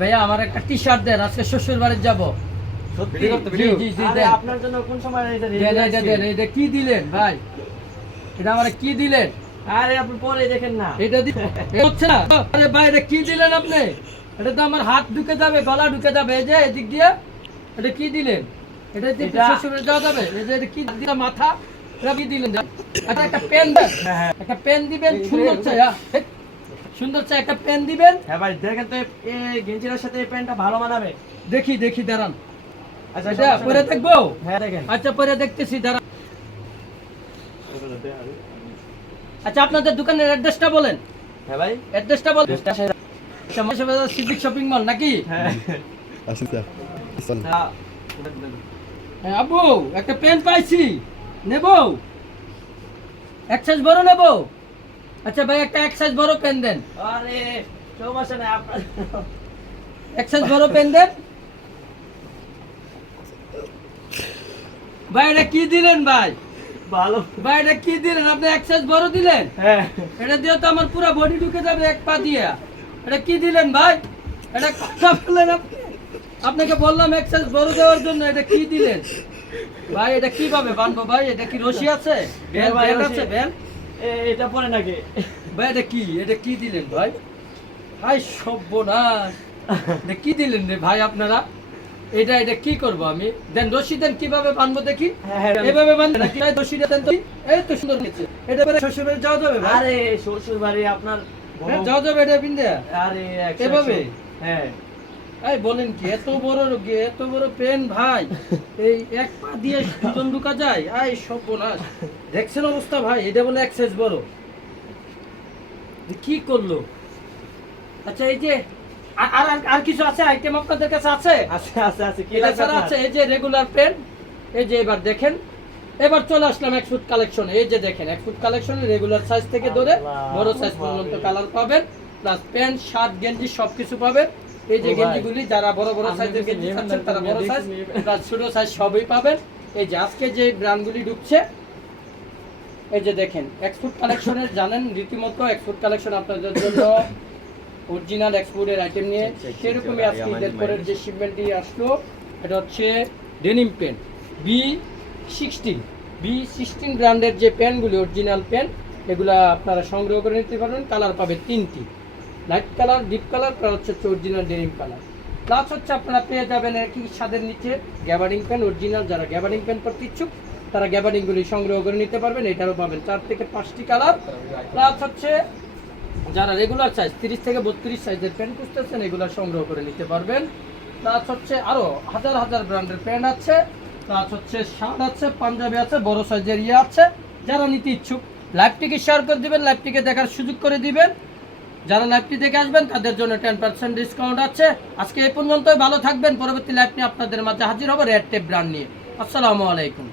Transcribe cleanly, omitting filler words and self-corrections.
ভাইয়া আমার একটা টি শার্ট দেন, আজকে শ্বশুর বাড়ি যাবো। সত্যি জি জি জি আরে দেন। আপনার জন্য কোন সময় এটা রেডি দেন, আছে? এটা কি দিলেন ভাই? এটা আমার কি দিলেন? আরে আপনি পরে দেখেন না। এটা হচ্ছে না। আরে ভাই এটা কি দিলেন আপনি? এটা তো আমার হাত ঢুকে যাবে, গলা ঢুকে যাবে, এই যে এদিক দিয়ে। এটা কি দিলেন? এটা দিয়ে শ্বশুরে যাওয়া যাবে? এই যে এটা কি দিলেন মাথা? এটা কি দিলেন? আচ্ছা একটা পেন দেন, একটা পেন দিবেন, সুন্দর চাই। সুন্দর চাই, একটা পেন দিবেন। হ্যাঁ ভাই দেখেন তো এই গেঞ্জিটার সাথে এই প্যান্টটা ভালো মানাবে। দেখি দাঁড়ান। আচ্ছা এটা পরে দেখবো। হ্যাঁ দেখেন। আচ্ছা পরে দেখতেছি, দাঁড়ান। আচ্ছা আপনাদের দোকানের অ্যাড্রেসটা বলেন। হ্যাঁ ভাই অ্যাড্রেসটা বলেন। সিদ্দিক শপিং মল নাকি? হ্যাঁ হ্যাঁ, আব্বু একটা পেন পাইছি, নেব? এক সাইজ বড় নেব? আচ্ছা ভাই একটা এক সাইজ বড় পেন দেন। আরে সমস্যা নাই আপনার। এক সাইজ বড় পেন দেন। ভাই এটা কি দিলেন ভাই? ভালো। ভাই এটা কি দিলেন? আপনি এক সাইজ বড় দিলেন। হ্যাঁ এটা দিয়ে তো আমার পুরো বডি ঢুকে যাবে এক পা দিয়ে। এটা কি দিলেন ভাই? এটা কথা বললেন আপনি? আপনাকে বললাম এক সাইজ বড় দেওয়ার জন্য, এটা কি দিলেন ভাই? এটা কিভাবে বানবো ভাই? এটা কি রশি আছে? বেল ভাই, বেল রশি। আছে বেল? এটা পরে নাকি? ভাই এটা কি দিলেন ভাই? ভাই সর্বনাশ, এটা কি দিলেন রে ভাই আপনারা? এটা কি করব আমি? দেন রশি দেন, কিভাবে বানবো দেখি। হ্যাঁ এভাবে বানবেন নাকি? ভাই রশি দেন তো। এই তো সুন্দর হয়েছে। এটা পরে শ্বশুর বাড়ি যাওয়া যাবে ভাই? আরে শ্বশুর বাড়ি আপনার হ্যাঁ, যাওয়া যাবে এটা পিন্দে? আরে এভাবে? হ্যাঁ এই বলেন কি, এত বড় পেন ভাই, এই এক পা দিয়ে দুজন ঢুকা যায়? আই সর্বনাশ, দেখছেন অবস্থা ভাই? এটা বলে এক সাইজ বড়, কি করলো? আচ্ছা এই যে আর কিছু আছে আইটেম আপনাদের কাছে আছে? আছে কি এটা লাগবে ছাড়া আপনার? আছে এই যে রেগুলার পেন। এই যে এবার দেখেন, এবার চলে আসলাম এক ফুট কালেকশনে। এই যে দেখেন এক ফুট কালেকশনে রেগুলার সাইজ থেকে ধরে বড় সাইজ পর্যন্ত কালার পাবেন, প্লাস প্যান্ট শার্ট গেঞ্জি সবকিছু পাবেন। এই যে গেঞ্জিগুলি যারা বড় সাইজের গেঞ্জি চাচ্ছেন তারা বড় সাইজ প্লাস ছোট সাইজ সবই পাবেন। এই যে আজকে যে ব্র্যান্ডগুলি ঢুকছে, এই যে দেখেন এক্সপোর্ট কালেকশনের, জানেন রীতিমতো এক্সপোর্ট কালেকশন আপনাদের জন্য অরিজিনাল এক্সপোর্টের আইটেম নিয়ে সেরকমই আজকে ঈদের পরের যে শিপমেন্টটি আসলো, এটা হচ্ছে ডেনিম প্যান্ট B16 ব্র্যান্ডের যে প্যান্টগুলি অরিজিনাল প্যান্ট, এগুলা আপনারা সংগ্রহ করে নিতে পারবেন। কালার পাবেন তিনটি, light colour, deep colour, plus হচ্ছে অরিজিনাল ডেনিম কালার। প্লাস হচ্ছে আপনারা পেয়ে যাবেন একই ছাদের নিচে গ্যাবার্ডিং প্যান্ট অরিজিনাল। যারা গ্যাবার্ডিং প্যান্ট পরতে ইচ্ছুক তারা গ্যাবার্ডিংগুলি সংগ্রহ করে নিতে পারবেন। এটারও পাবেন 4 থেকে 5টি কালার। প্লাস হচ্ছে যারা রেগুলার সাইজ 30 থেকে 32 সাইজের প্যান্ট খুঁজতেছেন, এগুলো সংগ্রহ করে নিতে পারবেন। প্লাস হচ্ছে আরও হাজার ব্র্যান্ডের প্যান্ট আছে। প্লাস হচ্ছে শার্ট আছে, পাঞ্জাবি আছে, বড় সাইজের আছে। যারা নিতে ইচ্ছুক লাইভটিকে শেয়ার করে দিবেন, লাইভটিকে দেখার সুযোগ করে দিবেন। যারা লাইভটি দেখে আসবেন তাদের জন্য 10% ডিসকাউন্ট আছে। আজকে এই পর্যন্তই, ভালো থাকবেন। পরবর্তী লাইভ নিয়ে আপনাদের মাঝে হাজির হবো রেড টেপ ব্র্যান্ড নিয়ে। আসসালামু আলাইকুম।